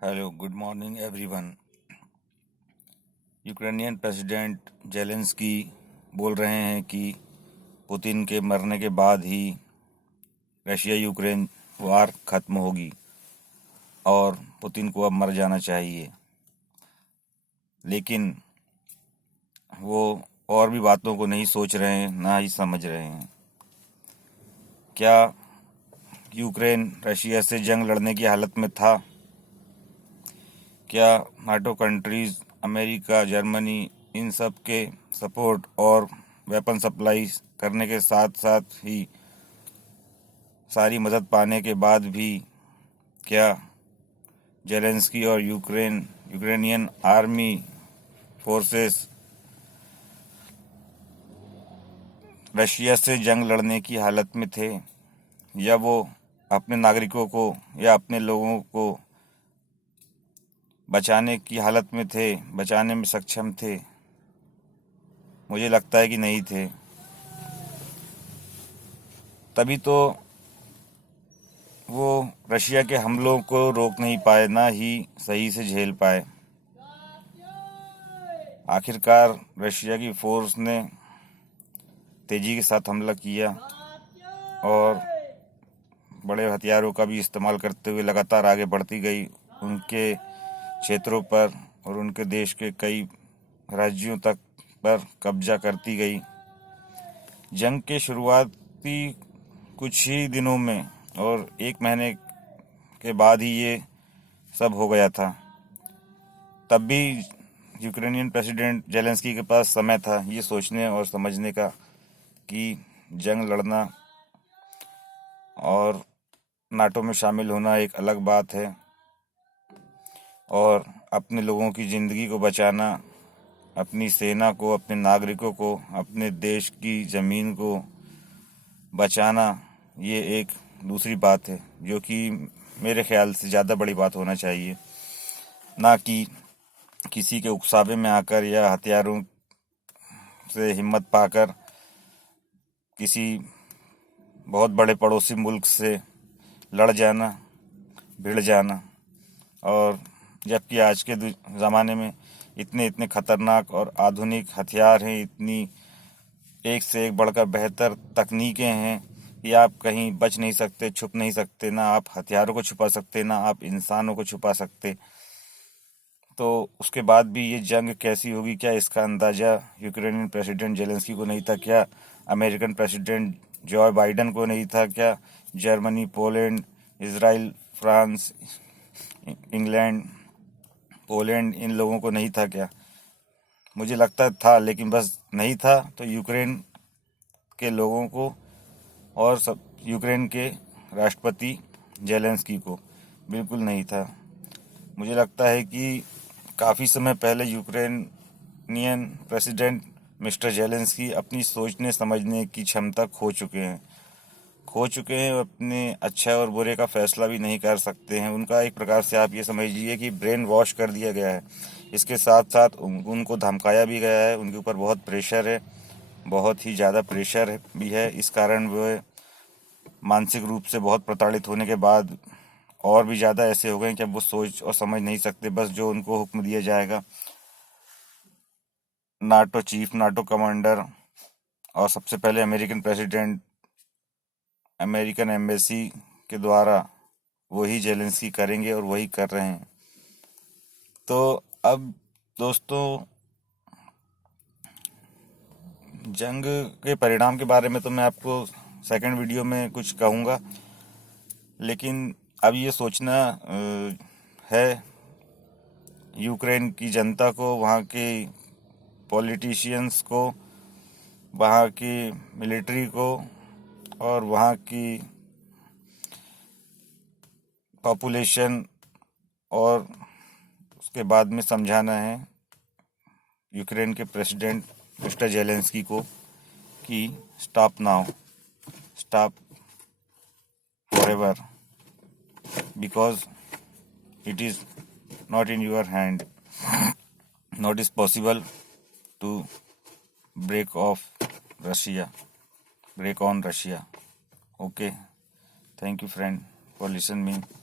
Hello, good morning everyone. Ukrainian president Zelensky बोल रहे हैं कि पुतिन के मरने के बाद ही रशिया यूक्रेन वार ख़त्म होगी और पुतिन को अब मर जाना चाहिए। लेकिन वो और भी बातों को नहीं सोच रहे हैं, ना ही समझ रहे हैं। क्या यूक्रेन रशिया से जंग लड़ने की हालत में था? क्या नाटो कंट्रीज़, अमेरिका, जर्मनी, इन सब के सपोर्ट और वेपन सप्लाई करने के साथ साथ ही सारी मदद पाने के बाद भी क्या जेलेंस्की और यूक्रेनियन आर्मी फोर्सेस रशिया से जंग लड़ने की हालत में थे, या वो अपने नागरिकों को या अपने लोगों को बचाने की हालत में थे, बचाने में सक्षम थे? मुझे लगता है कि नहीं थे। तभी तो वो रशिया के हमलों को रोक नहीं पाए, ना ही सही से झेल पाए। आखिरकार रशिया की फोर्स ने तेजी के साथ हमला किया और बड़े हथियारों का भी इस्तेमाल करते हुए लगातार आगे बढ़ती गई, उनके क्षेत्रों पर और उनके देश के कई राज्यों तक पर कब्जा करती गई। जंग के शुरुआती कुछ ही दिनों में और एक महीने के बाद ही ये सब हो गया था। तब भी यूक्रेनियन प्रेसिडेंट जेलेंस्की के पास समय था ये सोचने और समझने का कि जंग लड़ना और नाटो में शामिल होना एक अलग बात है, और अपने लोगों की ज़िंदगी को बचाना, अपनी सेना को, अपने नागरिकों को, अपने देश की ज़मीन को बचाना, ये एक दूसरी बात है जो कि मेरे ख्याल से ज़्यादा बड़ी बात होना चाहिए, ना कि किसी के उकसावे में आकर या हथियारों से हिम्मत पाकर किसी बहुत बड़े पड़ोसी मुल्क से लड़ जाना, भिड़ जाना। और जबकि आज के ज़माने में इतने इतने खतरनाक और आधुनिक हथियार हैं, इतनी एक से एक बढ़कर बेहतर तकनीकें हैं कि आप कहीं बच नहीं सकते, छुप नहीं सकते। ना आप हथियारों को छुपा सकते, ना आप इंसानों को छुपा सकते। तो उसके बाद भी ये जंग कैसी होगी, क्या इसका अंदाज़ा यूक्रेनियन प्रेसिडेंट जेलेंस्की को नहीं था? क्या अमेरिकन प्रेसिडेंट जो बाइडन को नहीं था? क्या Germany, Poland, Israel, France, England, Poland, इन लोगों को नहीं था क्या? मुझे लगता था, लेकिन बस नहीं था तो यूक्रेन के लोगों को और सब यूक्रेन के राष्ट्रपति जेलेंस्की को बिल्कुल नहीं था। मुझे लगता है कि काफ़ी समय पहले यूक्रेनियन प्रेसिडेंट मिस्टर जेलेंस्की अपनी सोचने समझने की क्षमता खो चुके हैं, अपने अच्छा और बुरे का फैसला भी नहीं कर सकते हैं। उनका एक प्रकार से आप ये समझ लीजिए कि ब्रेन वॉश कर दिया गया है। इसके साथ साथ उनको धमकाया भी गया है, उनके ऊपर बहुत प्रेशर है, बहुत ही ज़्यादा प्रेशर भी है। इस कारण वे मानसिक रूप से बहुत प्रताड़ित होने के बाद और भी ज़्यादा ऐसे हो गए कि अब वो सोच और समझ नहीं सकते, बस जो उनको हुक्म दिया जाएगा नाटो चीफ, नाटो कमांडर और सबसे पहले अमेरिकन प्रेसिडेंट, अमेरिकन एम्बेसी के द्वारा वही जेलेंस्की करेंगे और वही कर रहे हैं। तो अब दोस्तों, जंग के परिणाम के बारे में तो मैं आपको सेकंड वीडियो में कुछ कहूँगा, लेकिन अब ये सोचना है यूक्रेन की जनता को, वहाँ के पॉलिटिशियंस को, वहाँ की मिलिट्री को और वहाँ की पॉपुलेशन, और उसके बाद में समझाना है यूक्रेन के प्रेसिडेंट मिस्टर जेलेंस्की को कि stop now, stop forever, because it is not in your hand, not is possible to break off Russia, break on Russia. Okay, thank you friend for listening me.